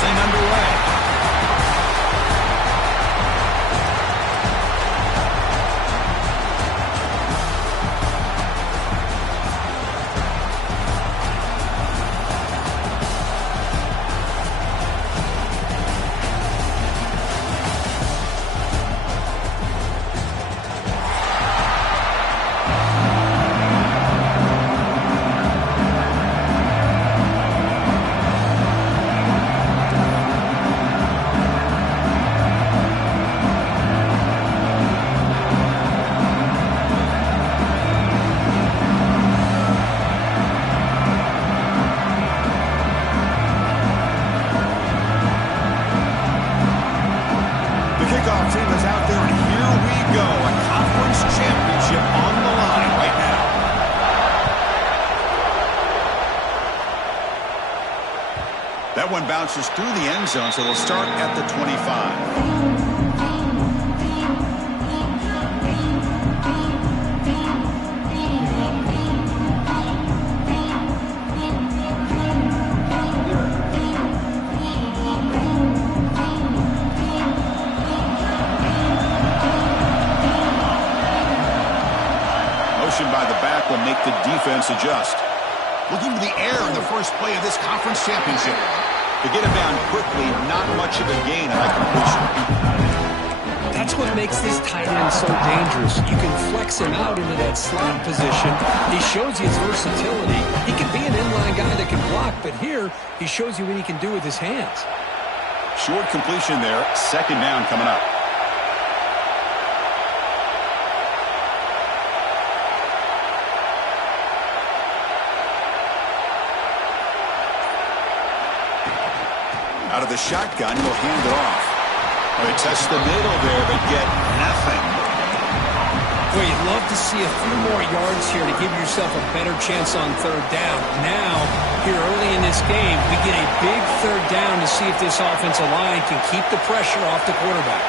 thing underway. Kickoff team is out there, and here we go. A conference championship on the line right now. That one bounces through the end zone, so they'll start at the 25. By the back will make the defense adjust. Looking to the air in the first play of this conference championship. To get him down quickly, not much of a gain on that completion. That's what makes this tight end so dangerous. You can flex him out into that slot position. He shows you his versatility. He can be an inline guy that can block, but here he shows you what he can do with his hands. Short completion there. Second down coming up. Out of the shotgun, he'll hand it off. They test the middle there, but get nothing. Well, you'd love to see a few more yards here to give yourself a better chance on third down. Now, here early in this game, we get a big third down to see if this offensive line can keep the pressure off the quarterback.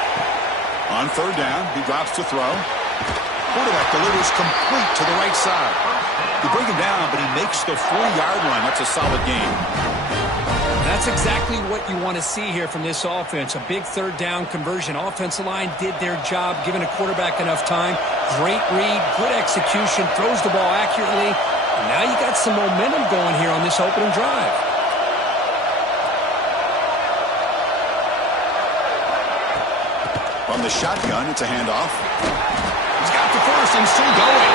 On third down, he drops to throw. Quarterback delivers complete to the right side. You bring him down, but he makes the 40-yard line. That's a solid game. That's exactly what you want to see here from this offense. A big third down conversion. Offensive line did their job, giving a quarterback enough time. Great read, good execution, throws the ball accurately. And now you got some momentum going here on this opening drive. From the shotgun, it's a handoff. He's got the first and still going.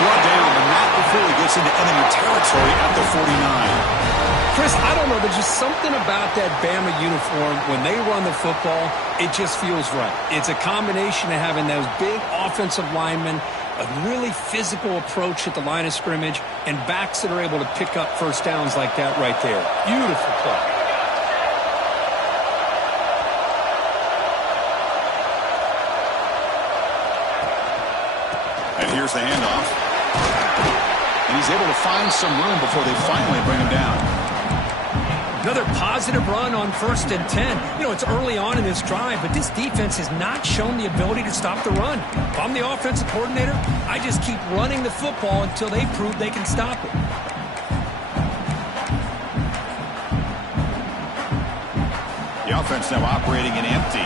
Brought down, but not before he gets into enemy territory at the 49. Chris, I don't know. There's just something about that Bama uniform. When they run the football, it just feels right. It's a combination of having those big offensive linemen, a really physical approach at the line of scrimmage, and backs that are able to pick up first downs like that right there. Beautiful play. And here's the handoff. And he's able to find some room before they finally bring him down. Another positive run on 1st and 10. You know, it's early on in this drive, but this defense has not shown the ability to stop the run. If I'm the offensive coordinator, I just keep running the football until they prove they can stop it. The offense now operating in empty.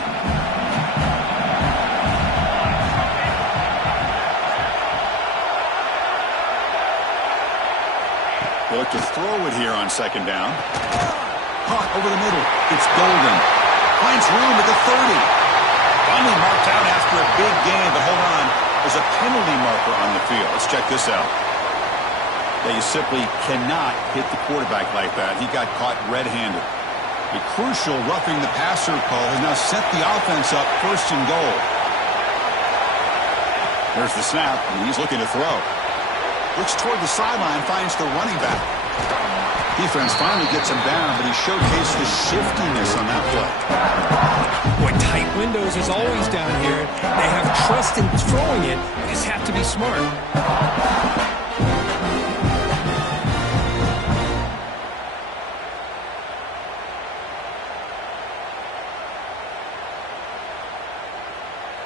They look to throw it here on second down. Caught over the middle. It's Golden. Finds room at the 30. Finally marked out after a big gain, but hold on. There's a penalty marker on the field. Let's check this out. Yeah, you simply cannot hit the quarterback like that. He got caught red-handed. A crucial roughing the passer call has now set the offense up 1st and goal. There's the snap, and he's looking to throw. Looks toward the sideline, finds the running back. Defense finally gets him down, but he showcased the shiftiness on that play. Boy, tight windows is always down here. They have trust in throwing it. They just have to be smart.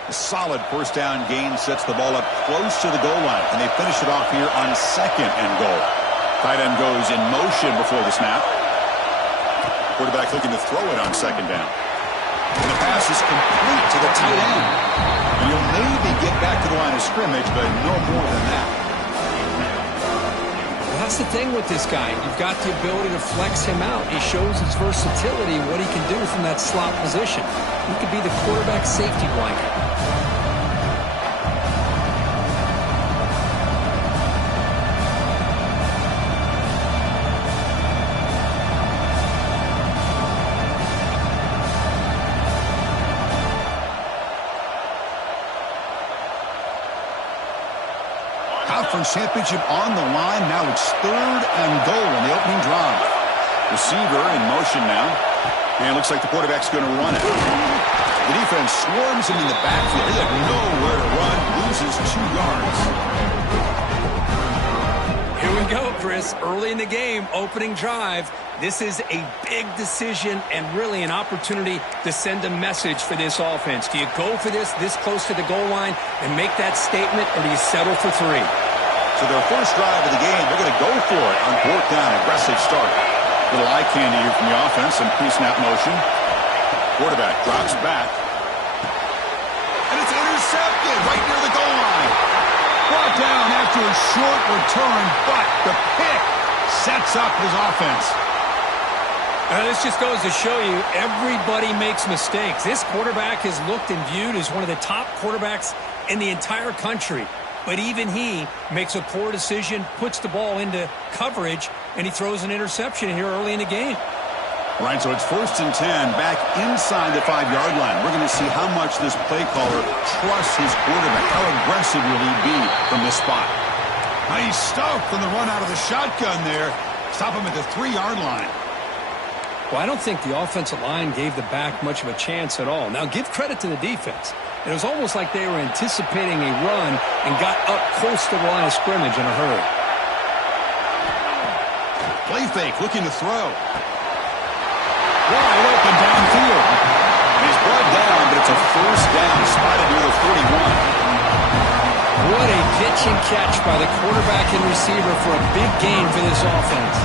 A solid first down gain sets the ball up close to the goal line, and they finish it off here on 2nd and goal. Tight end goes in motion before the snap. Quarterback looking to throw it on second down. And the pass is complete to the tight end. And you'll maybe get back to the line of scrimmage, but no more than that. Well, that's the thing with this guy. You've got the ability to flex him out. He shows his versatility, what he can do from that slot position. He could be the quarterback safety blanket. Conference championship on the line. Now it's 3rd and goal on the opening drive. Receiver in motion now. And it looks like the quarterback's going to run it. The defense swarms him in the backfield. He had nowhere to run. Loses 2 yards. Here we go, Chris. Early in the game, opening drive. This is a big decision and really an opportunity to send a message for this offense. Do you go for this close to the goal line and make that statement, or do you settle for 3? So their first drive of the game, they're going to go for it on 4th down. Aggressive start. Little eye candy here from the offense. Some pre-snap motion. Quarterback drops back. And it's intercepted right near the goal line. Brought down after a short return, but the pick sets up his offense. This just goes to show you everybody makes mistakes. This quarterback is looked and viewed as one of the top quarterbacks in the entire country. But even he makes a poor decision, puts the ball into coverage, and he throws an interception here early in the game. Right, so it's 1st and 10 back inside the 5-yard line. We're going to see how much this play caller trusts his quarterback. How aggressive will he be from this spot? Nice stuff from the run out of the shotgun there. Stop him at the 3-yard line. Well, I don't think the offensive line gave the back much of a chance at all. Now, give credit to the defense. It was almost like they were anticipating a run and got up close to the line of scrimmage in a hurry. Play fake, looking to throw. Wide open downfield. He's brought down, but it's a 1st down, spotted near the 41. What a pitch and catch by the quarterback and receiver for a big gain for this offense.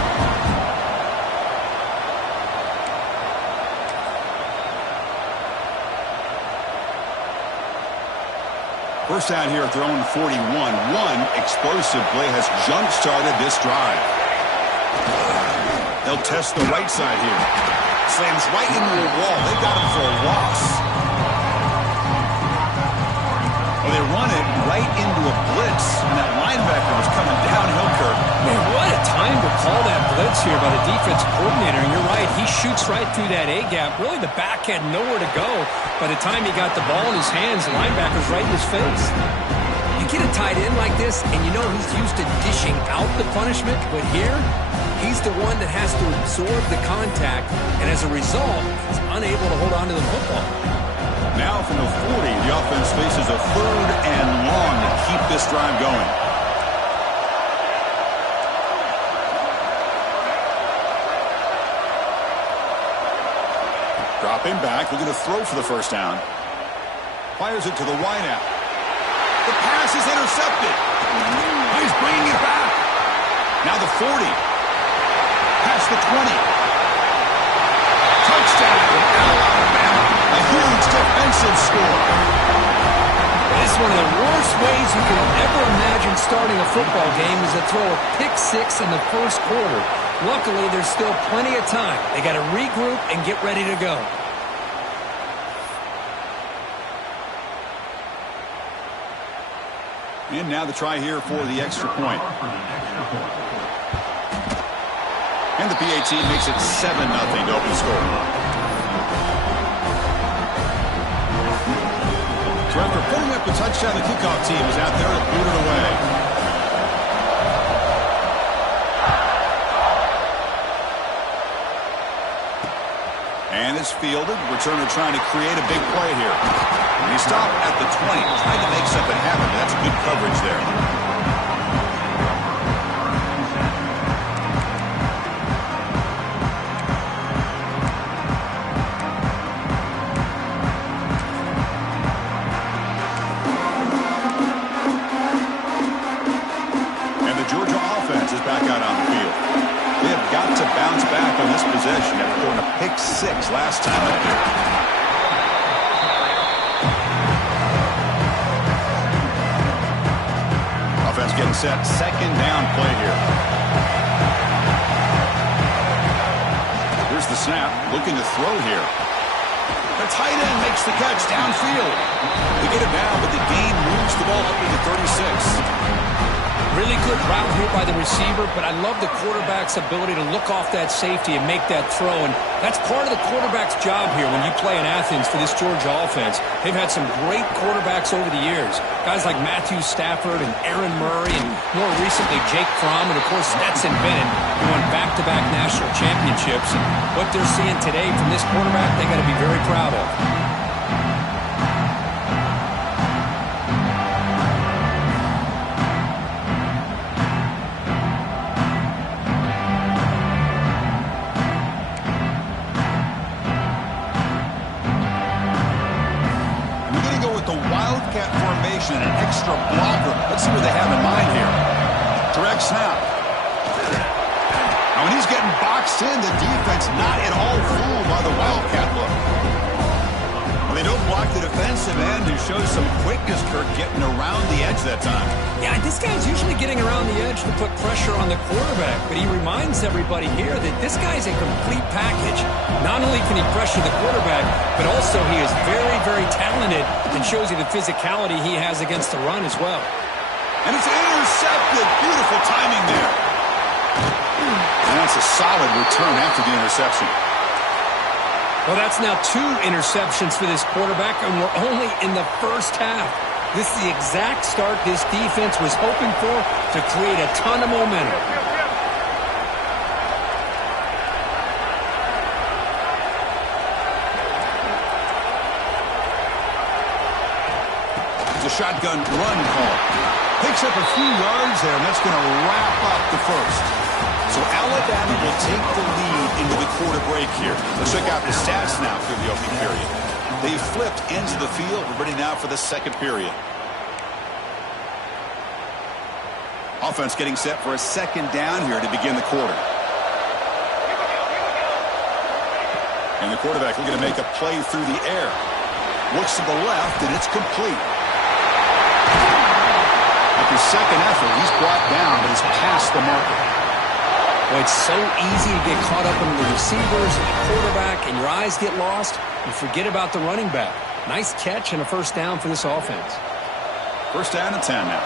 First down here at their own 41. One explosive play has jump-started this drive. They'll test the right side here. Slams right into a wall. They got him for a loss. Well, they run it right into a blitz, and that linebacker was coming downhill, Kirk. Man, what a time to call that blitz here by the defense coordinator. And you're right, he shoots right through that A-gap. Really, the back had nowhere to go. By the time he got the ball in his hands, the linebacker's right in his face. You get a tight end like this, and you know he's used to dishing out the punishment. But here, he's the one that has to absorb the contact. And as a result, he's unable to hold on to the football. Now from the 40, the offense faces a 3rd and long to keep this drive going. Dropping back, looking to throw for the 1st down. Fires it to the wideout. The pass is intercepted. He's bringing it back. Now the 40. Past the 20. Touchdown, Alabama. A huge defensive score. It's one of the worst ways you can ever imagine starting a football game is to throw a pick-6 in the 1st quarter. Luckily, there's still plenty of time. They got to regroup and get ready to go. And now the try here for the extra point. And the PAT makes it 7-0 to open the score. So after putting up a touchdown, the kickoff team is out there to boot it away. And it's fielded. Returner trying to create a big play here. And he stopped at the 20, trying to make something happen. That's good coverage there. And the Georgia offense is back out on the field. They have got to bounce back on this possession after throwing a pick last time up here. Offense getting set. Second down play here. Here's the snap. Looking to throw here. The tight end makes the catch downfield. They get it down, but the gain moves the ball up to the 36. Really good route here by the receiver, but I love the quarterback's ability to look off that safety and make that throw. And that's part of the quarterback's job here when you play in Athens for this Georgia offense. They've had some great quarterbacks over the years. Guys like Matthew Stafford and Aaron Murray and more recently Jake Fromm and, of course, Stetson Bennett, who won back-to-back national championships. And what they're seeing today from this quarterback, they got to be very proud of. And an extra blocker. Let's see what they have in mind here. Direct snap. Now when he's getting boxed in, the defense not at all fooled by the Wildcat look. Well, they don't block the defensive end, who shows some quickness, Kirk, getting around the edge that time. Yeah, this guy's usually getting around the edge to put pressure on the quarterback, but he reminds everybody here that this guy's a complete package. Not only can he pressure the quarterback, but also he is very, very talented and shows you the physicality he has against the run as well. And it's intercepted. Beautiful timing there. And that's a solid return after the interception. Well, that's now 2 interceptions for this quarterback, and we're only in the first half. This is the exact start this defense was hoping for to create a ton of momentum. It's a shotgun run call. Picks up a few yards there, and that's going to wrap up the first. So Alabama will take the lead into the quarter break here. Let's check out the stats now through the opening period. They flipped ends of the field. We're ready now for the second period. Offense getting set for a second down here to begin the quarter. And the quarterback looking to make a play through the air. Looks to the left, and it's complete. After second effort, he's brought down, but he's past the marker. Well, it's so easy to get caught up in the receivers and the quarterback, and your eyes get lost. You forget about the running back. Nice catch and a first down for this offense. First down and 10 now.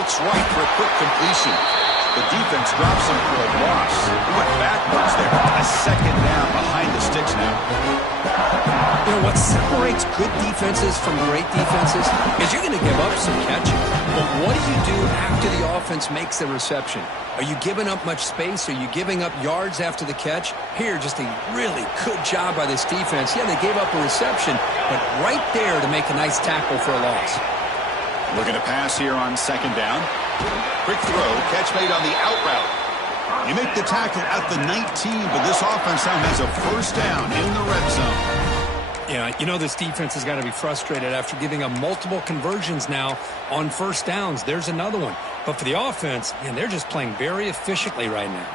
Looks right for a quick completion. The defense drops him for a loss. He went backwards there. A second down behind the sticks now. You know, what separates good defenses from great defenses is you're going to give up some catching. But what do you do after the offense makes the reception? Are you giving up much space? Are you giving up yards after the catch? Here, just a really good job by this defense. Yeah, they gave up a reception, but right there to make a nice tackle for a loss. Looking to pass here on second down. Quick throw, catch made on the out route. You make the tackle at the 19, but this offense now has a first down in the red zone. Yeah, you know this defense has got to be frustrated after giving up multiple conversions now on first downs. There's another one. But for the offense, man, they're just playing very efficiently right now.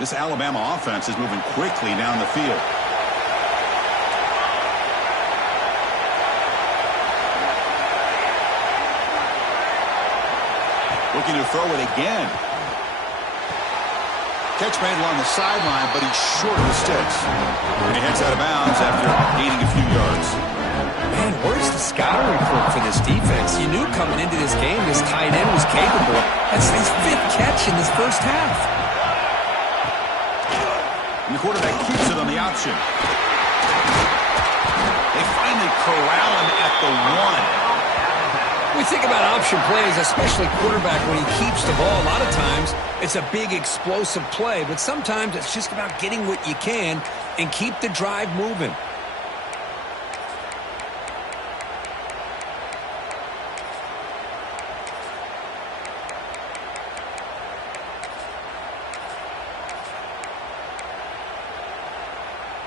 This Alabama offense is moving quickly down the field. Looking to throw it again. Catch made along the sideline, but he's short of the sticks. And he heads out of bounds after gaining a few yards. Man, where's the scouting report for this defense? You knew coming into this game this tight end was capable. That's his 5th catch in this first half. And the quarterback keeps it on the option. They finally corral him at the 1. We think about option plays, especially quarterback, when he keeps the ball. A lot of times, it's a big explosive play, but sometimes it's just about getting what you can and keep the drive moving.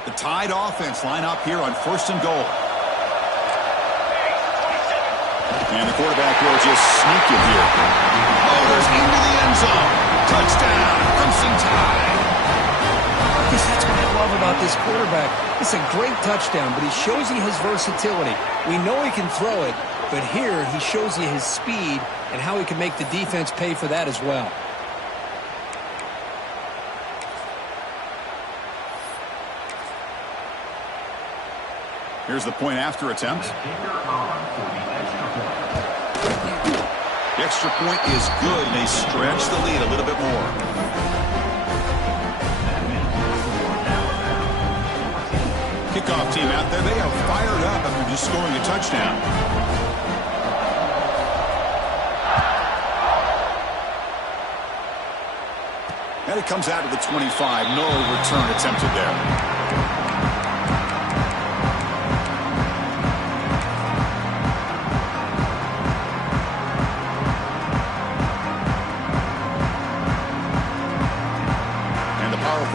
The Tide offense line up here on 1st and goal. And the quarterback will just sneak it here. Oh, there's into the end zone. Touchdown, Crimson Tide. Because that's what I love about this quarterback. It's a great touchdown, but he shows you his versatility. We know he can throw it, but here he shows you his speed and how he can make the defense pay for that as well. Here's the point after attempt. The extra point is good, and they stretch the lead a little bit more. Kickoff team out there, they are fired up after just scoring a touchdown. And it comes out to the 25. No return attempted there.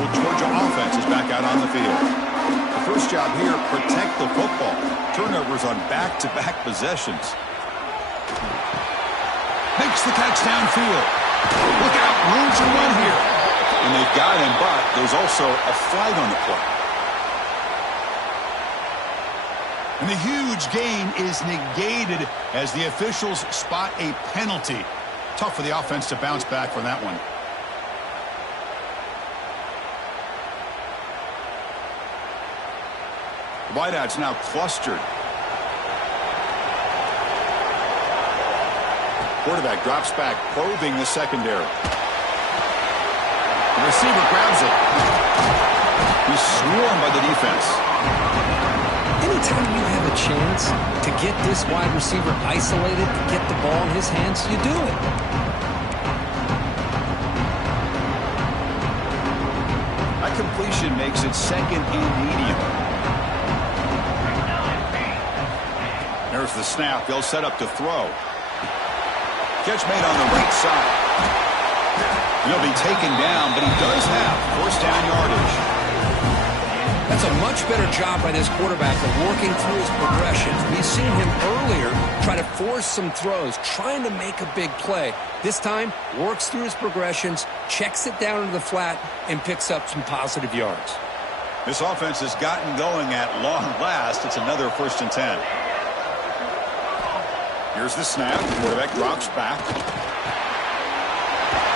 Georgia offense is back out on the field. The first job here, protect the football. Turnovers on back-to-back possessions. Makes the catch downfield. Look out, room to run here. And they've got him, but there's also a flag on the play. And the huge gain is negated as the officials spot a penalty. Tough for the offense to bounce back from that one. The wideout's now clustered. Quarterback drops back, probing the secondary. The receiver grabs it. He's swarmed by the defense. Anytime you have a chance to get this wide receiver isolated, to get the ball in his hands, you do it. That completion makes it second and medium. There's the snap. They'll set up to throw. Catch made on the right side. He'll be taken down, but he does have first down yardage. That's a much better job by this quarterback of working through his progressions. We've seen him earlier try to force some throws, trying to make a big play. This time, works through his progressions, checks it down into the flat, and picks up some positive yards. This offense has gotten going at long last. It's another 1st and 10. Here's the snap. The quarterback drops back.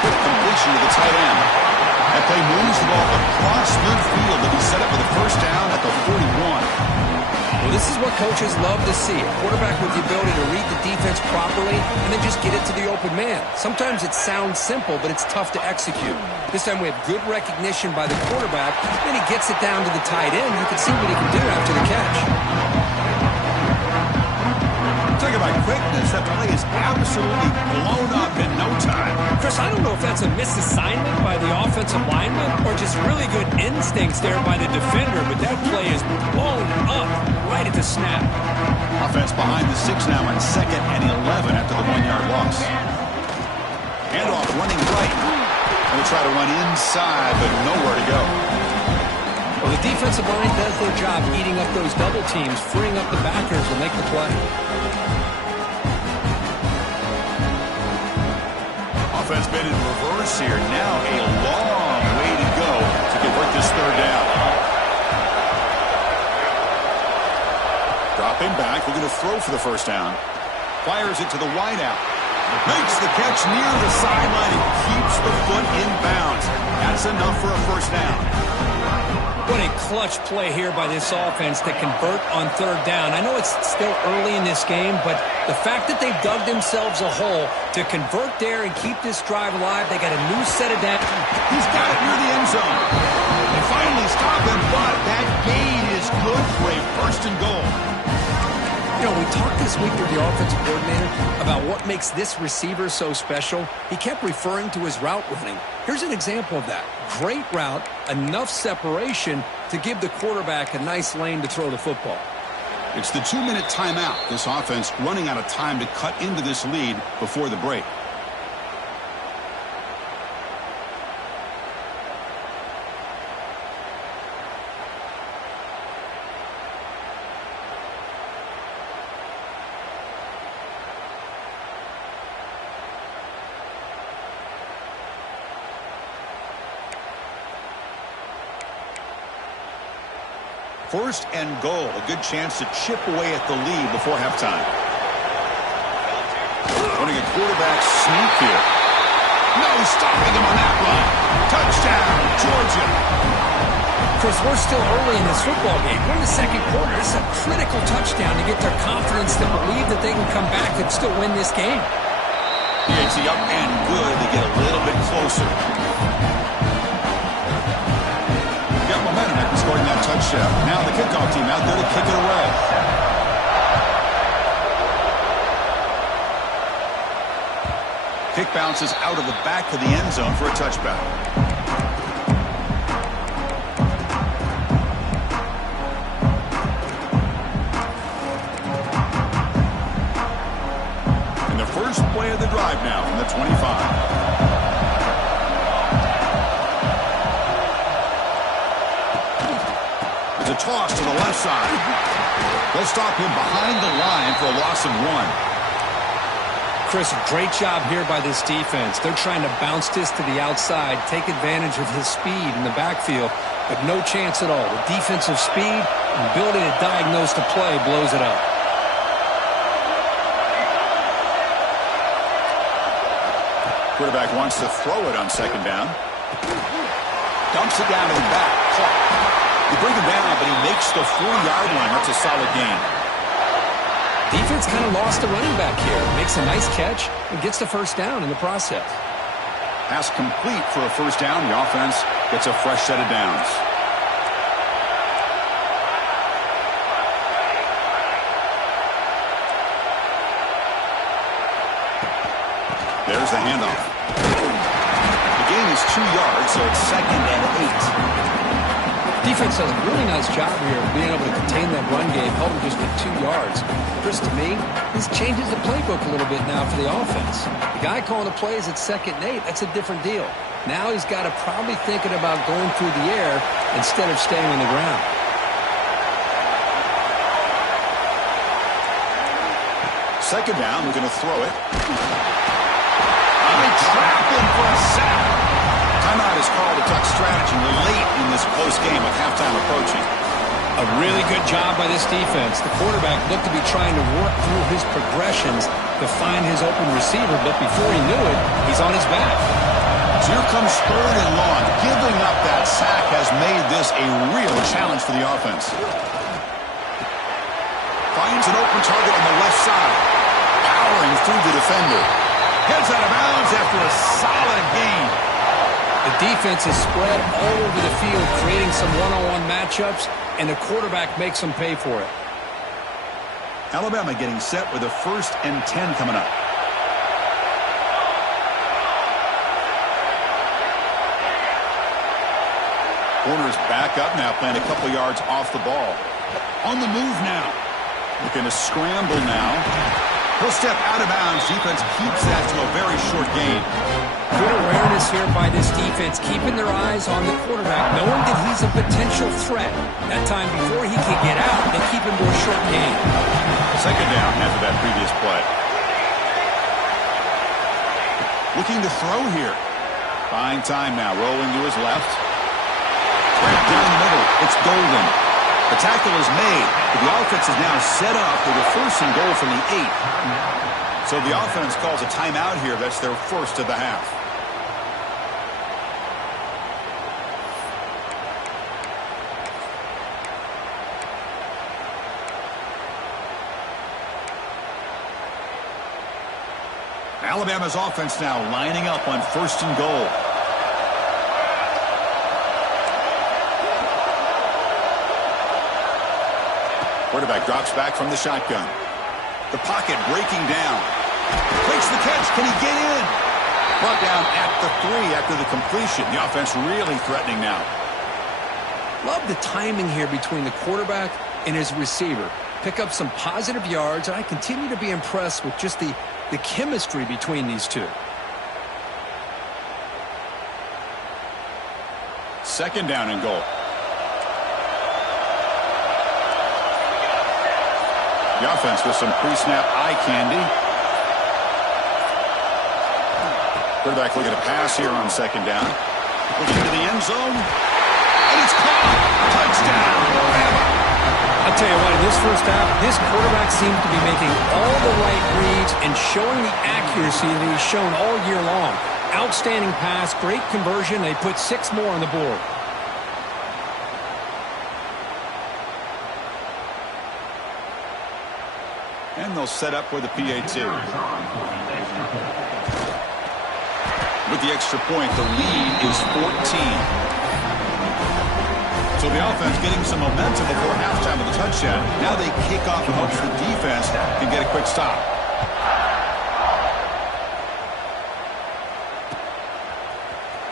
Quick completion to the tight end. That play moves the ball across midfield to be set up for the first down at the 41. Well, this is what coaches love to see. A quarterback with the ability to read the defense properly and then just get it to the open man. Sometimes it sounds simple, but it's tough to execute. This time we have good recognition by the quarterback. Then he gets it down to the tight end. You can see what he can do after the catch. Talking about quickness, that play is absolutely blown up in no time. Chris, I don't know if that's a misassignment by the offensive lineman or just really good instincts there by the defender, but that play is blown up right at the snap. Offense behind the 6 now on 2nd and 11 after the 1-yard loss. Handoff running right. Going to try to run inside, but nowhere to go. Well, the defensive line does their job eating up those double teams, freeing up the backers to make the play. Offense been in reverse here. Now a long way to go to convert this 3rd down. Dropping back, looking to throw for the first down. Fires it to the wideout. Makes the catch near the sideline and keeps the foot in bounds. That's enough for a first down. What a clutch play here by this offense to convert on 3rd down. I know it's still early in this game, but the fact that they've dug themselves a hole to convert there and keep this drive alive, they got a new set of downs. He's got it near the end zone. They finally stop him, but that gain is good for a 1st and goal. You know, we talked this week with the offensive coordinator about what makes this receiver so special. He kept referring to his route running. Here's an example of that. Great route, enough separation to give the quarterback a nice lane to throw the football. It's the 2-minute timeout. This offense running out of time to cut into this lead before the break. First and goal. A good chance to chip away at the lead before halftime. Running a quarterback sneak here. No stopping him on that run. Touchdown, Georgia. Chris, we're still early in this football game. We're in the second quarter. This is a critical touchdown to get their confidence to believe that they can come back and still win this game. It's up and good to get a little bit closer. Got momentum after scoring that touchdown. Now the kickoff team out there to kick it away. Kick bounces out of the back of the end zone for a touchback. And the first play of the drive now from the 25. A toss to the left side. They'll stop him behind the line for a loss of 1. Chris, great job here by this defense. They're trying to bounce this to the outside, take advantage of his speed in the backfield, but no chance at all. The defensive speed and ability to diagnose the play blows it up. Quarterback wants to throw it on second down. Dumps it down to the back. Caught. You bring him down, but he makes the 4-yard line. That's a solid gain. Defense kind of lost the running back here. Makes a nice catch and gets the first down in the process. Pass complete for a first down. The offense gets a fresh set of downs. There's the handoff. The gain is 2 yards, so it's 2nd and 8. Defense does a really nice job here of being able to contain that run game, held him just at 2 yards. Chris, to me, this changes the playbook a little bit now for the offense. The guy calling the plays at 2nd and 8, that's a different deal. Now he's got to probably thinking about going through the air instead of staying on the ground. Second down, we're going to throw it. They trap him for a sack. Timeout is called to talk strategy. We're late in this close game with halftime approaching. A really good job by this defense. The quarterback looked to be trying to work through his progressions to find his open receiver, but before he knew it, he's on his back. So here comes 3rd and long. Giving up that sack has made this a real challenge for the offense. Finds an open target on the left side. Powering through the defender. Heads out of bounds after a solid gain. The defense is spread all over the field, creating some one-on-one matchups, and the quarterback makes them pay for it. Alabama getting set with a 1st and 10 coming up. Corner's back up now, playing a couple yards off the ball. On the move now. Looking to scramble now. He'll step out of bounds. Defense keeps that to a very short gain. Good awareness here by this defense, keeping their eyes on the quarterback, knowing that he's a potential threat. That time before he can get out, they keep him to a short gain. Second down after that previous play. Looking to throw here. Buying time now, rolling to his left. Right down the middle, it's Golden. The tackle is made, but the offense is now set up with a 1st and goal from the 8. So the offense calls a timeout here. That's their first of the half. Alabama's offense now lining up on 1st and goal. Quarterback drops back from the shotgun. The pocket breaking down. Makes the catch. Can he get in? Brought down at the 3 after the completion. The offense really threatening now. Love the timing here between the quarterback and his receiver. Pick up some positive yards, and I continue to be impressed with just the chemistry between these two. Second down and goal. The offense with some pre-snap eye candy. Quarterback looking to pass here on second down. Looking into the end zone. And it's caught. Touchdown, Alabama. I'll tell you what, in this first half, this quarterback seems to be making all the right reads and showing the accuracy that he's shown all year long. Outstanding pass, great conversion. They put 6 more on the board. And they'll set up for the PAT. With the extra point, the lead is 14. So the offense getting some momentum before halftime with a touchdown. Now they kick off and hope the defense can get a quick stop.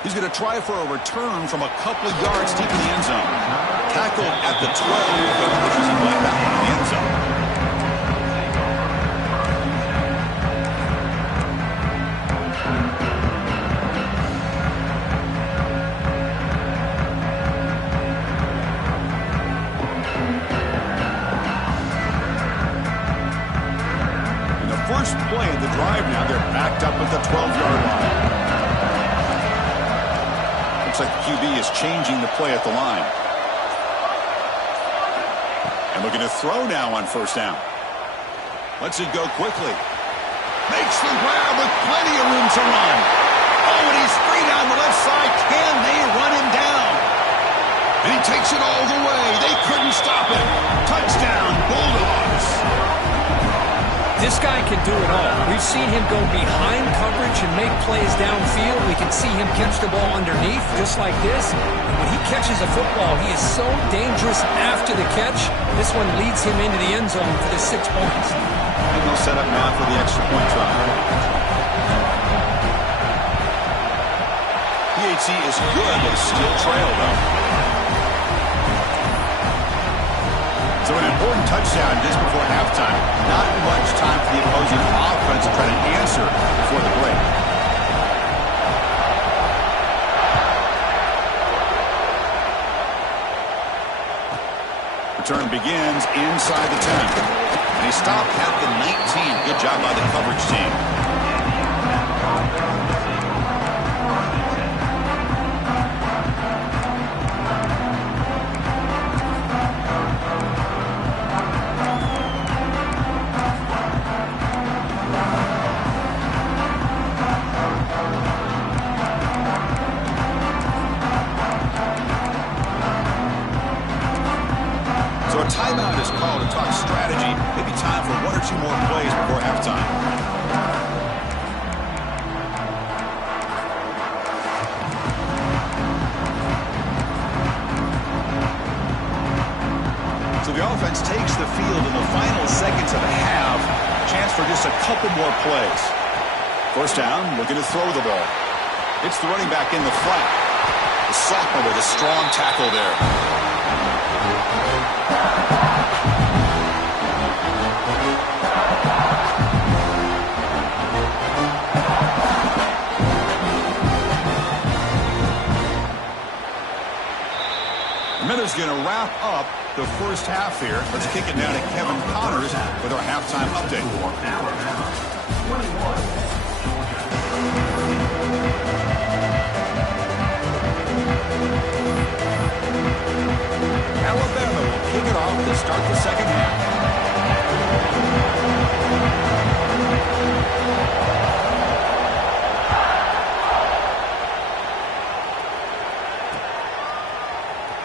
He's going to try for a return from a couple of yards deep in the end zone. Tackled at the 12, but pushes him right back into the end zone. First play of the drive now, they're backed up at the 12-yard line. Looks like the QB is changing the play at the line. And looking to throw now on first down. Lets it go quickly. Makes the grab with plenty of room to run. Oh, and he's free down the left side. Can they run him down? And he takes it all the way. They couldn't stop it. Touchdown, Bulldogs. This guy can do it all. We've seen him go behind coverage and make plays downfield. We can see him catch the ball underneath just like this. And when he catches a football, he is so dangerous after the catch. This one leads him into the end zone for the 6 points. And they'll set up now for the extra point try. PAT is good, but still trail though. So an important touchdown just before halftime. Not much time for the opposing offense to try to answer before the break. Return begins inside the 10. And he stopped at the 19. Good job by the coverage team. Timeout is called to talk strategy. Maybe time for 1 or 2 more plays before halftime. So the offense takes the field in the final seconds of the half. Chance for just a couple more plays. First down, looking to throw the ball. It's the running back in the flat. The sophomore with a strong tackle there. Miller's going to wrap up the first half here. Let's kick it down to Kevin Connors with our halftime update. Alabama will kick it off to start the second half.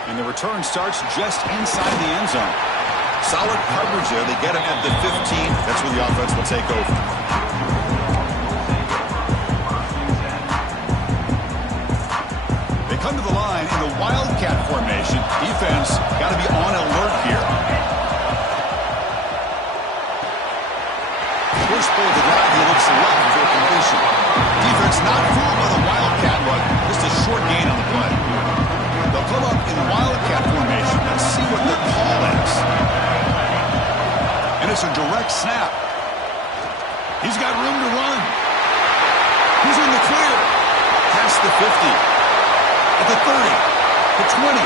And the return starts just inside the end zone. Solid coverage there. They get him at the 15. That's where the offense will take over. They come to the line in the Wildcat formation. Defense got to be on alert here. First play of the drive, he looks left for completion. Defense not fooled by the Wildcat look. Just a short gain on the play. They'll come up in Wildcat formation. Let's see what their call is. And it's a direct snap. He's got room to run. He's in the clear. Past the 50. At the 30. The 20.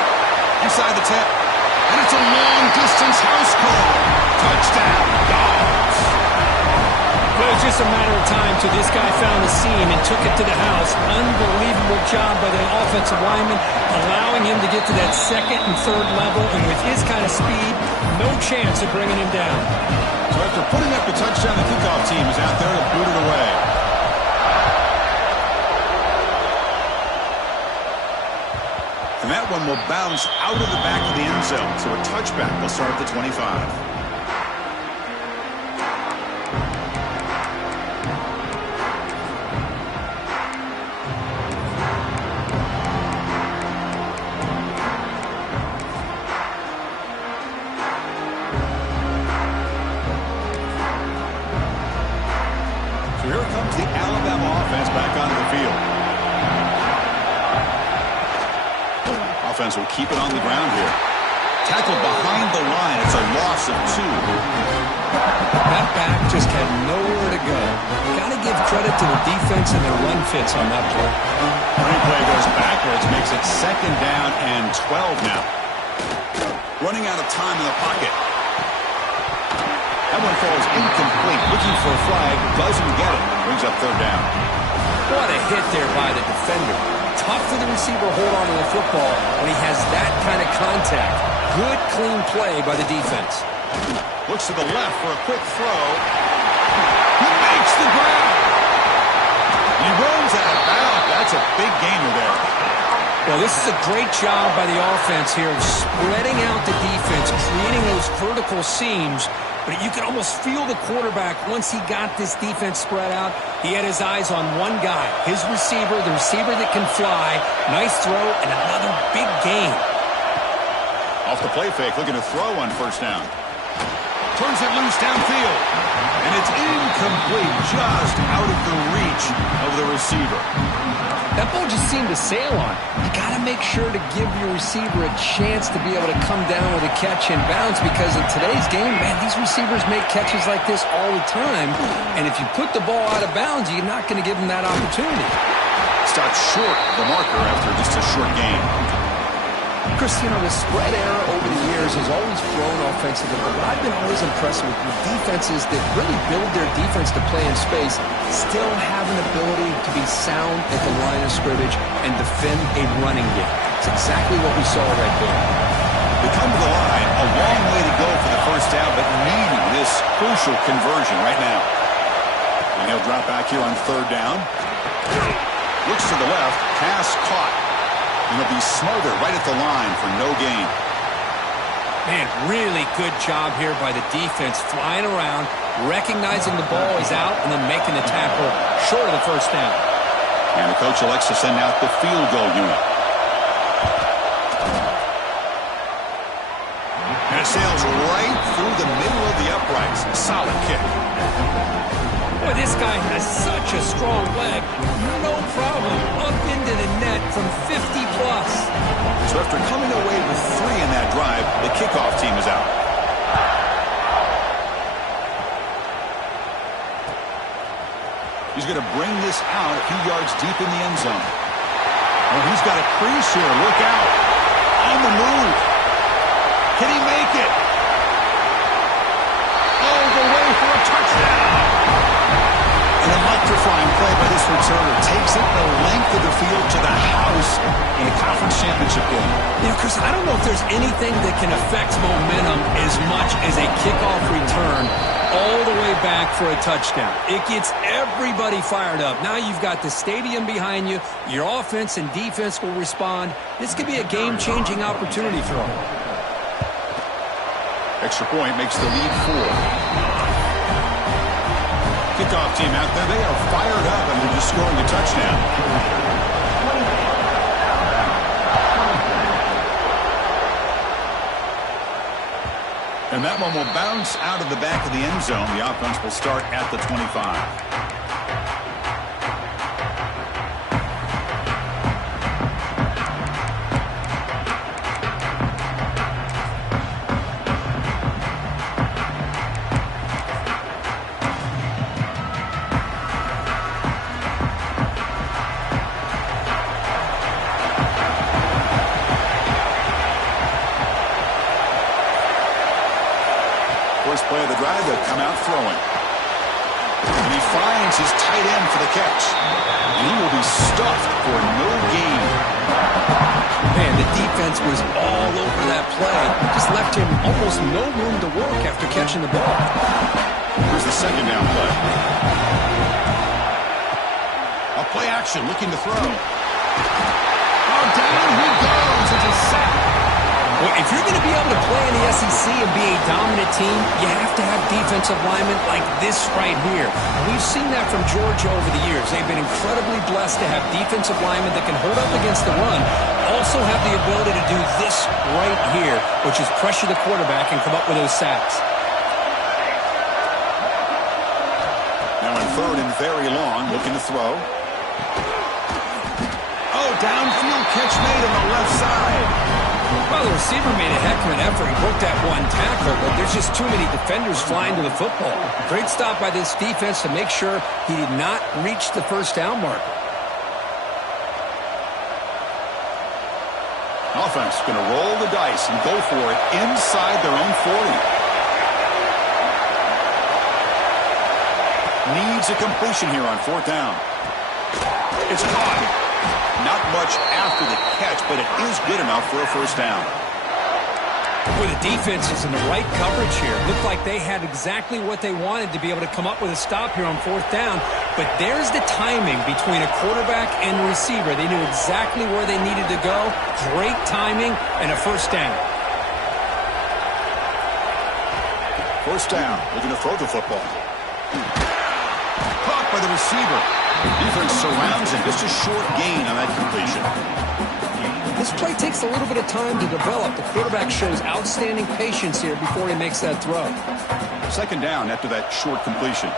Inside the 10. And it's a long-distance house call. Touchdown, Dogs. Well, it was just a matter of time till this guy found the seam and took it to the house. Unbelievable job by the offensive lineman, allowing him to get to that second and third level. And with his kind of speed, no chance of bringing him down. So after putting up the touchdown, the kickoff team is out there to boot it away. And that one will bounce out of the back of the end zone. So a touchback will start at the 25. Will keep it on the ground here. Tackled behind the line. It's a loss of 2. That back just had nowhere to go. Got to give credit to the defense and their run fits on that play. Replay goes backwards, makes it 2nd down and 12 now. Running out of time in the pocket. That one falls incomplete. Looking for a flag. Doesn't get it. Brings up 3rd down. What a hit there by the defender. Tough for the receiver to hold on to the football when he has that kind of contact. Good, clean play by the defense. Looks to the left for a quick throw. He makes the grab. He runs out of bounds. That's a big gainer there. Well, this is a great job by the offense here of spreading out the defense, creating those vertical seams. But you could almost feel the quarterback once he got this defense spread out. He had his eyes on one guy, his receiver, the receiver that can fly. Nice throw and another big gain. Off the play fake, looking to throw on 1st down. Turns it loose downfield. And it's incomplete, just out of the reach of the receiver. That ball just seemed to sail on. You got to make sure to give your receiver a chance to be able to come down with a catch and bounce, because in today's game, man, these receivers make catches like this all the time. And if you put the ball out of bounds, you're not going to give them that opportunity. Stopped short of the marker after just a short gain. Chris, you know, the spread error over the years has always grown offensively, but what I've been always impressed with defenses that really build their defense to play in space still have an ability to be sound at the line of scrimmage and defend a running game. It's exactly what we saw right there. They come to the line, a long way to go for the 1st down, but needing this crucial conversion right now. And he'll drop back here on 3rd down. Looks to the left, pass caught. And he'll be smothered right at the line for no gain. Man, really good job here by the defense, flying around, recognizing the ball is out, and then making the tackle short of the 1st down. And the coach elects to send out the field goal unit. And it sails right through the middle of the uprights. Solid kick. Boy, this guy has such a strong leg. No problem. Up into the net from 50-plus. So after coming away with 3 in that drive, the kickoff team is out. He's going to bring this out a few yards deep in the end zone. Oh, he's got a crease here. Look out. On the move. Can he make it? All the way for a touchdown. An electrifying play by this returner. Takes it the length of the field to the house in a conference championship game. You know, Chris, I don't know if there's anything that can affect momentum as much as a kickoff return all the way back for a touchdown. It gets everybody fired up. Now you've got the stadium behind you. Your offense and defense will respond. This could be a game-changing opportunity for them. Extra point makes the lead 4. Kickoff team out there, they are fired up and they're just scoring a touchdown. And that one will bounce out of the back of the end zone. The offense will start at the 25. First play of the drive, they'll come out throwing. And he finds his tight end for the catch. And he will be stuffed for no gain. Man, the defense was all over that play. Just left him almost no room to work after catching the ball. Here's the second down play. A play action looking to throw. Oh, down he goes. It's a sack. Well, if you're going to be able to play in the SEC and be a dominant team, you have to have defensive linemen like this right here. And we've seen that from Georgia over the years. They've been incredibly blessed to have defensive linemen that can hold up against the run, also have the ability to do this right here, which is pressure the quarterback and come up with those sacks. Now in third and very long, looking to throw. Oh, downfield catch made on the left side. Well, the receiver made a heck of an effort. He broke that one tackle, but there's just too many defenders flying to the football. Great stop by this defense to make sure he did not reach the first down marker. Offense going to roll the dice and go for it inside their own 40. Needs a completion here on fourth down. It's caught. Not much after the catch, but it is good enough for a first down. Well, the defense is in the right coverage here. Looked like they had exactly what they wanted to be able to come up with a stop here on fourth down. But there's the timing between a quarterback and a receiver. They knew exactly where they needed to go. Great timing and a first down. First down. Looking to throw the football. Caught by the receiver. Defense surrounds him. Just a short gain on that completion. This play takes a little bit of time to develop. The quarterback shows outstanding patience here before he makes that throw. Second down after that short completion.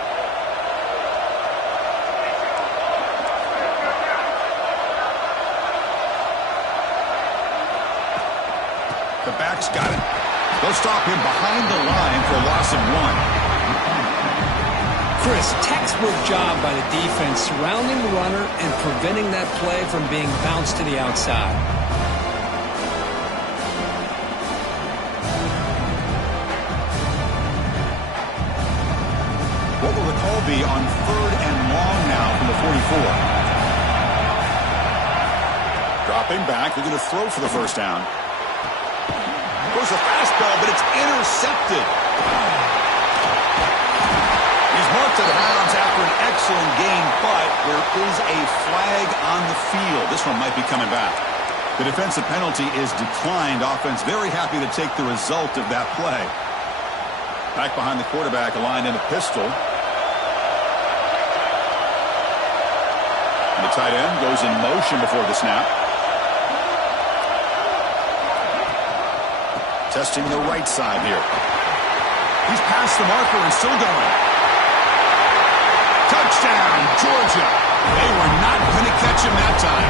The back's got it. They'll stop him behind the line for a loss of 1. Chris, textbook job by the defense surrounding the runner and preventing that play from being bounced to the outside. What will the call be on third and long now from the 44? Dropping back, they're going to throw for the first down. Goes a fastball, but it's intercepted. He's marked out of bounds after an excellent game, but there is a flag on the field. This one might be coming back. The defensive penalty is declined. Offense very happy to take the result of that play. Back behind the quarterback, aligned in a pistol. And the tight end goes in motion before the snap. Testing the right side here. He's past the marker and still going. Touchdown, Georgia. They were not going to catch him that time.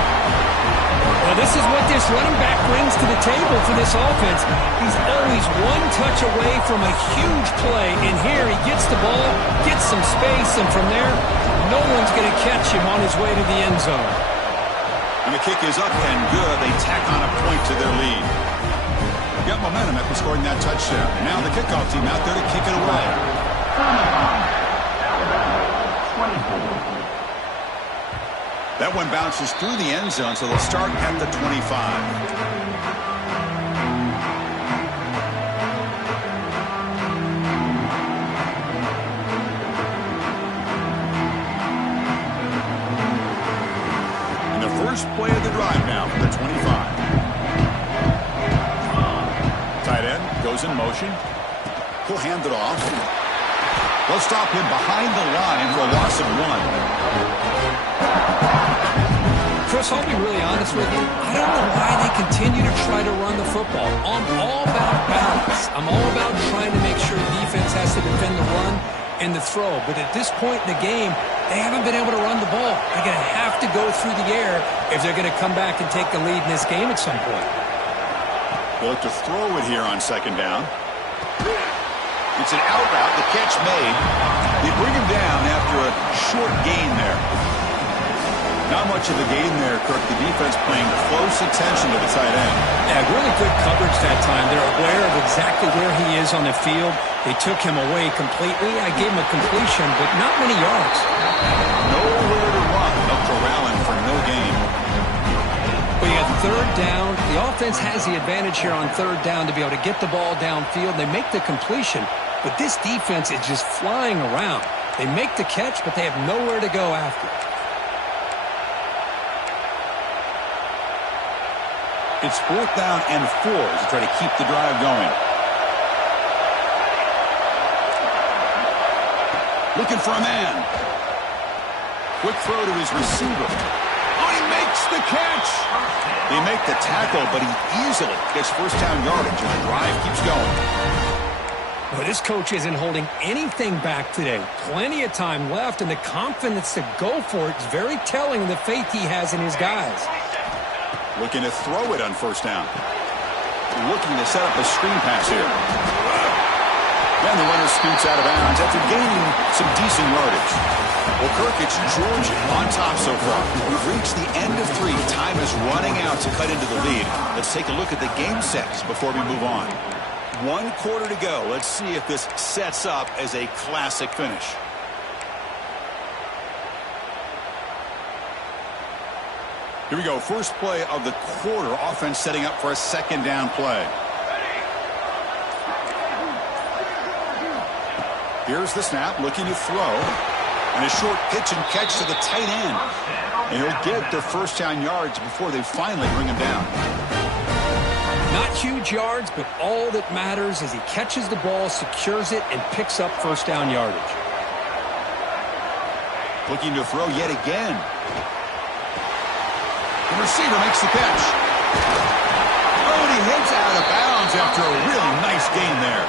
Well, this is what this running back brings to the table for this offense. He's always one touch away from a huge play. And here he gets the ball, gets some space, and from there, no one's going to catch him on his way to the end zone. And the kick is up and good. They tack on a point to their lead. Got momentum after scoring that touchdown. Now the kickoff team out there to kick it away. That one bounces through the end zone, so they'll start at the 25. And the first play of the drive now for the 25. Tight end goes in motion. He'll hand it off. They'll stop him behind the line for a loss of 1. Chris, I'll be really honest with you. I don't know why they continue to try to run the football. I'm all about balance. I'm all about trying to make sure defense has to defend the run and the throw. But at this point in the game, they haven't been able to run the ball. They're going to have to go through the air if they're going to come back and take the lead in this game at some point. They'll look to throw it here on second down. It's an out route, the catch made. They bring him down after a short gain there. Not much of a game there, Kirk. The defense paying close attention to the tight end. Yeah, really good coverage that time. They're aware of exactly where he is on the field. They took him away completely. I gave him a completion, but not many yards. Nowhere to run. No corralling for no gain. We got third down. The offense has the advantage here on third down to be able to get the ball downfield. They make the completion, but this defense is just flying around. They make the catch, but they have nowhere to go after. It's 4th down and 4 as they try to keep the drive going. Looking for a man. Quick throw to his receiver. Oh, he makes the catch. They make the tackle, but he easily gets first down yardage, and the drive keeps going. Well, this coach isn't holding anything back today. Plenty of time left, and the confidence to go for it is very telling of the faith he has in his guys. Looking to throw it on first down. Looking to set up a screen pass here. And the runner scoots out of bounds after gaining some decent yardage. Well, Kirk, it's Georgia on top so far. We've reached the end of 3. Time is running out to cut into the lead. Let's take a look at the game sets before we move on. 1 quarter to go. Let's see if this sets up as a classic finish. Here we go. First play of the quarter. Offense setting up for a second down play. Here's the snap. Looking to throw. And a short pitch and catch to the tight end. And he'll get their first down yards before they finally bring him down. Not huge yards, but all that matters is he catches the ball, secures it, and picks up first down yardage. Looking to throw yet again. The receiver makes the catch. Oh, and he hits out of bounds after a really nice gain there.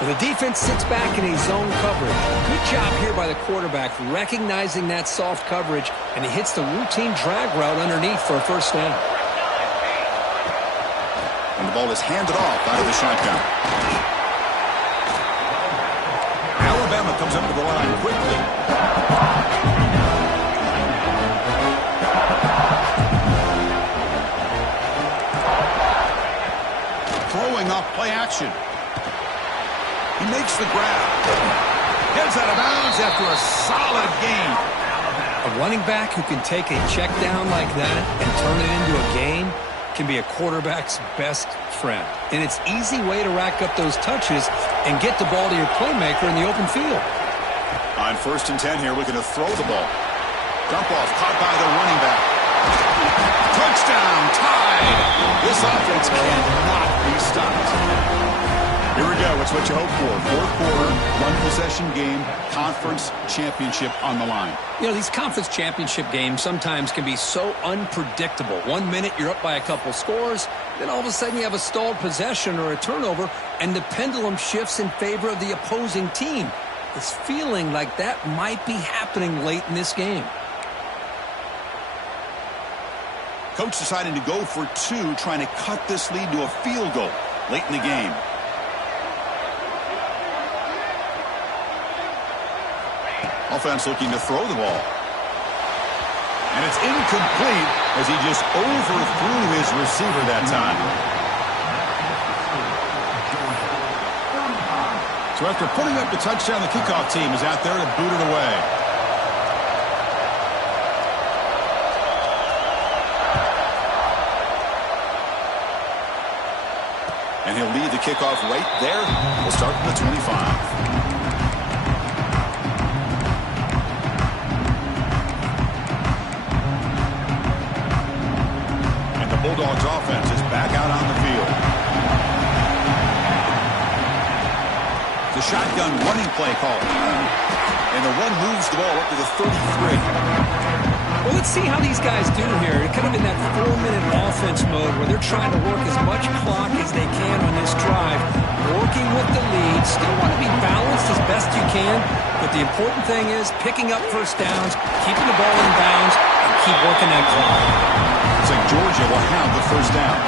Well, the defense sits back in a zone coverage. Good job here by the quarterback recognizing that soft coverage, and he hits the routine drag route underneath for a first down. And the ball is handed off out of the shotgun. Alabama comes up to the line quickly. Throwing off play action. He makes the grab. Gets out of bounds after a solid gain. A running back who can take a check down like that and turn it into a gain can be a quarterback's best friend. And it's an easy way to rack up those touches and get the ball to your playmaker in the open field. On 1st and 10 here, looking to throw the ball. Dump off, caught by the running back. Touchdown, tied. This offense cannot be stopped. Here we go. It's what you hope for. 4th quarter, 1-possession game, conference championship on the line. You know, these conference championship games sometimes can be so unpredictable. 1 minute you're up by a couple scores, then all of a sudden you have a stalled possession or a turnover, and the pendulum shifts in favor of the opposing team. It's feeling like that might be happening late in this game. Coach deciding to go for 2, trying to cut this lead to a field goal late in the game. Offense looking to throw the ball. And it's incomplete as he just overthrew his receiver that time. So after putting up the touchdown, the kickoff team is out there to boot it away. And he'll lead the kickoff right there. We'll start from the 25. Bulldogs offense is back out on the field. The shotgun running play call. And the run moves the ball up to the 33. Well, let's see how these guys do here. They're kind of in that 4-minute offense mode where they're trying to work as much clock as they can on this drive, working with the lead. Still want to be balanced as best you can, but the important thing is picking up first downs, keeping the ball in bounds, and keep working that clock. Looks like Georgia will have the first down.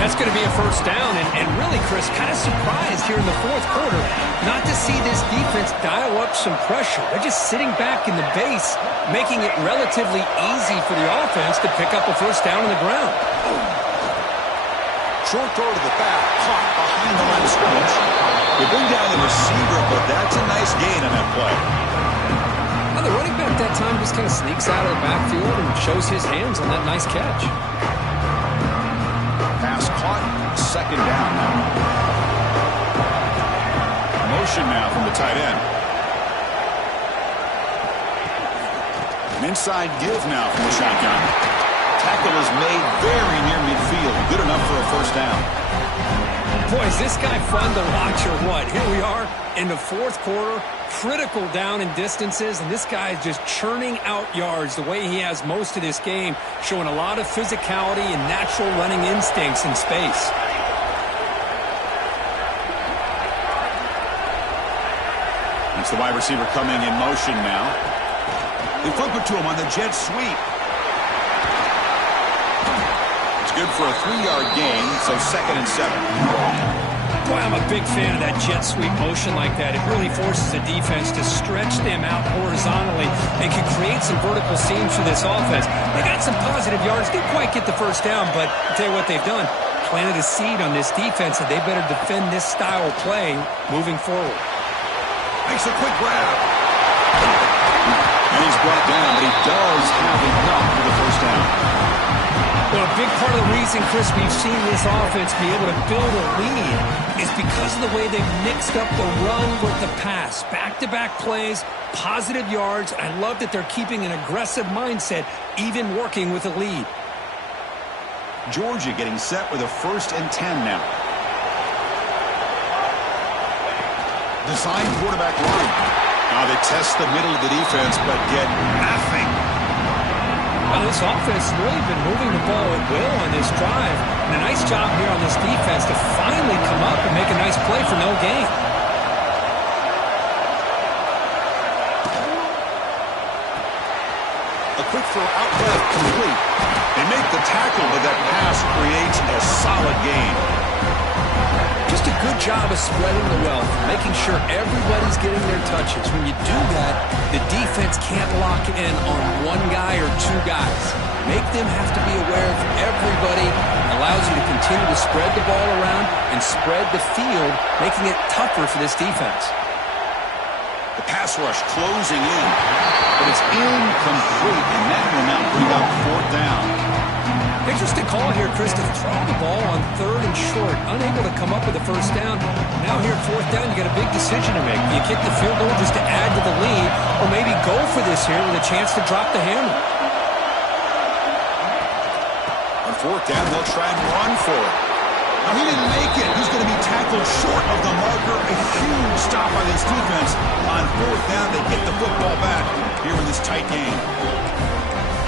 That's going to be a first down, and really, Chris, kind of surprised here in the fourth quarter not to see this defense dial up some pressure. They're just sitting back in the base, making it relatively easy for the offense to pick up a first down on the ground. Short throw to the back, caught behind the line of scrimmage. They bring down the receiver, but that's a nice gain on that play. Well, the running back that time just kind of sneaks out of the backfield and shows his hands on that nice catch. Pass caught, second down now. Motion now from the tight end. An inside give now from the shotgun. Tackle is made very near midfield. Good enough for a first down. Boy, is this guy fun to watch or what? Here we are in the fourth quarter, critical down and distances, and this guy is just churning out yards the way he has most of this game, showing a lot of physicality and natural running instincts in space. That's the wide receiver coming in motion now. They flip it to him on the jet sweep. It's good for a 3-yard gain, so 2nd and 7. Boy, I'm a big fan of that jet sweep motion like that. It really forces the defense to stretch them out horizontally and can create some vertical seams for this offense. They got some positive yards. Didn't quite get the first down, but I'll tell you what they've done. Planted a seed on this defense that they better defend this style of play moving forward. Makes a quick grab. And he's brought down, but he does have enough for the first down. Well, a big part of the reason, Chris, we've seen this offense be able to build a lead is because of the way they've mixed up the run with the pass. Back-to-back plays, positive yards. I love that they're keeping an aggressive mindset, even working with a lead. Georgia getting set with a 1st and 10 now. Designed quarterback run. Now they test the middle of the defense, but get nothing. Well, this offense has really been moving the ball at will on this drive. And a nice job here on this defense to finally come up and make a nice play for no gain. A quick throw out left, complete. They make the tackle, but that pass creates a solid gain. Just a good job of spreading the wealth, making sure everybody's getting their touches. When you do that, the defense can't lock in on one guy or two guys. Make them have to be aware of everybody. Allows you to continue to spread the ball around and spread the field, making it tougher for this defense. The pass rush closing in, but it's incomplete, and that will now bring up 4th down. Interesting call here, Chris, to throw the ball on 3rd and short. Unable to come up with a first down. Now here at 4th down, you got a big decision to make. Do you kick the field goal just to add to the lead, or maybe go for this here with a chance to drop the hammer? On 4th down, they'll try and run for it. Now, he didn't make it. He's going to be tackled short of the marker. A huge stop by this defense. On 4th down, they get the football back here in this tight game.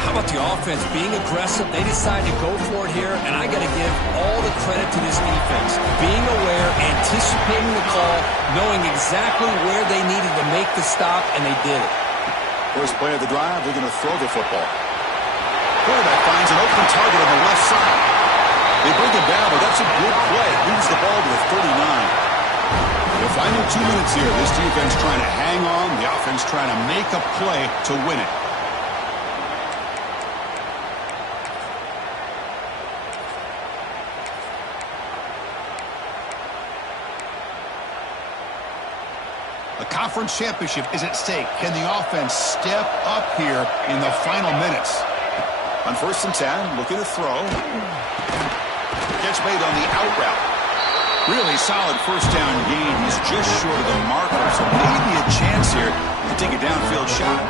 How about the offense being aggressive? They decide to go for it here, and I got to give all the credit to this defense. Being aware, anticipating the call, knowing exactly where they needed to make the stop, and they did it. First play of the drive, they're going to throw the football. Quarterback finds an open target on the left side. They bring it down, but that's a good play. Moves the ball to the 39. The final 2 minutes here, this defense trying to hang on, the offense trying to make a play to win it. A conference championship is at stake. Can the offense step up here in the final minutes? On 1st and 10, looking to throw. Catch made on the out route. Really solid first down gain. He's just short of the marker, so maybe a chance here to take a downfield shot.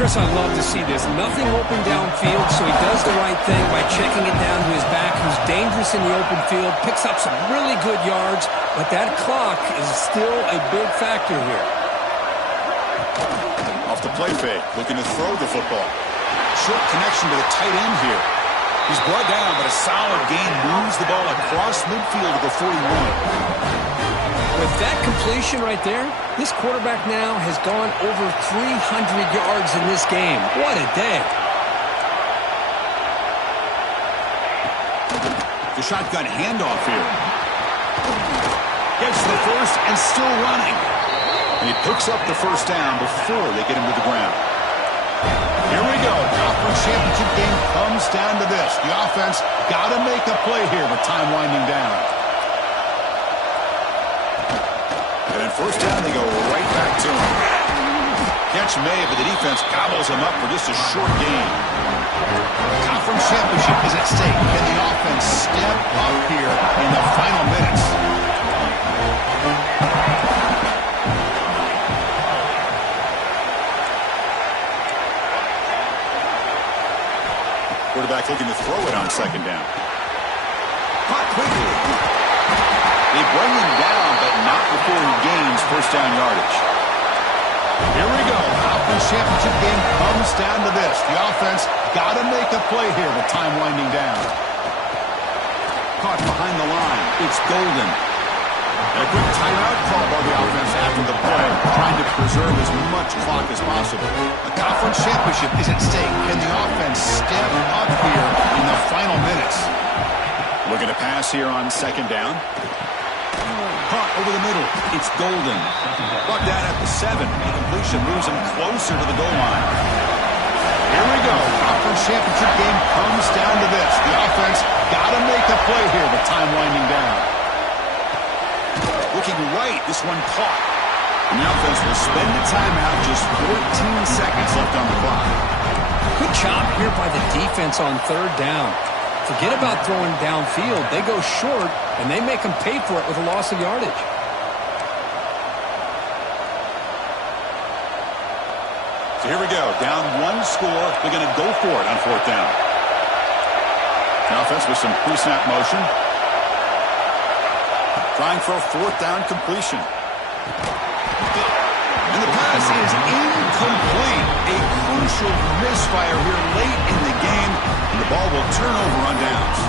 Chris, I love to see this. Nothing open downfield, so he does the right thing by checking it down to his back, who's dangerous in the open field, picks up some really good yards, but that clock is still a big factor here. Off the play fake, looking to throw the football. Short connection to the tight end here. He's brought down, but a solid gain moves the ball across midfield to the 41. With that completion right there, this quarterback now has gone over 300 yards in this game. What a day. The shotgun handoff here. Gets the first and still running. And he picks up the first down before they get him to the ground. Here we go. Conference championship game comes down to this. The offense got to make a play here with time winding down. And then first down, they go right back to him. Catch made, but the defense gobbles him up for just a short gain. Conference championship is at stake. Can the offense step up here in the final minutes? Quarterback looking to throw it on second down. Caught quickly. They bring him down, but not before he gains first down yardage. Here we go. Conference championship game comes down to this. The offense got to make a play here with time winding down. Caught behind the line. It's Golden. And a quick timeout call by the offense after the play, trying to preserve as much clock as possible. The conference championship is at stake. Can the offense step up here in the final minutes? Looking to pass here on second down. Caught over the middle. It's Golden. Brought down at the 7. The completion moves him closer to the goal line. Here we go. Conference championship game comes down to this. The offense got to make a play here with time winding down. Looking right. This one caught. And the offense will spend the timeout. Just 14 seconds left on the clock. Good job here by the defense on third down. Forget about throwing downfield. They go short, and they make them pay for it with a loss of yardage. So here we go. Down one score. They're going to go for it on fourth down. An offense with some pre-snap motion. Trying for a fourth down completion. And the pass is incomplete. A crucial misfire here late in the game. And the ball will turn over on downs.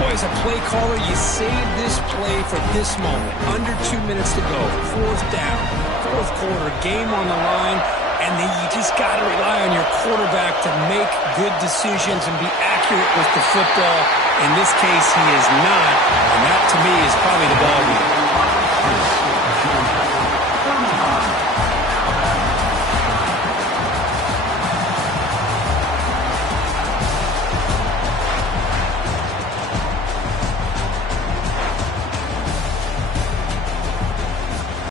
Boy, as a play caller, you save this play for this moment. Under 2 minutes to go. Fourth down. Fourth quarter. Game on the line. And then you just got to rely on your quarterback to make good decisions and be accurate with the football. In this case, he is not.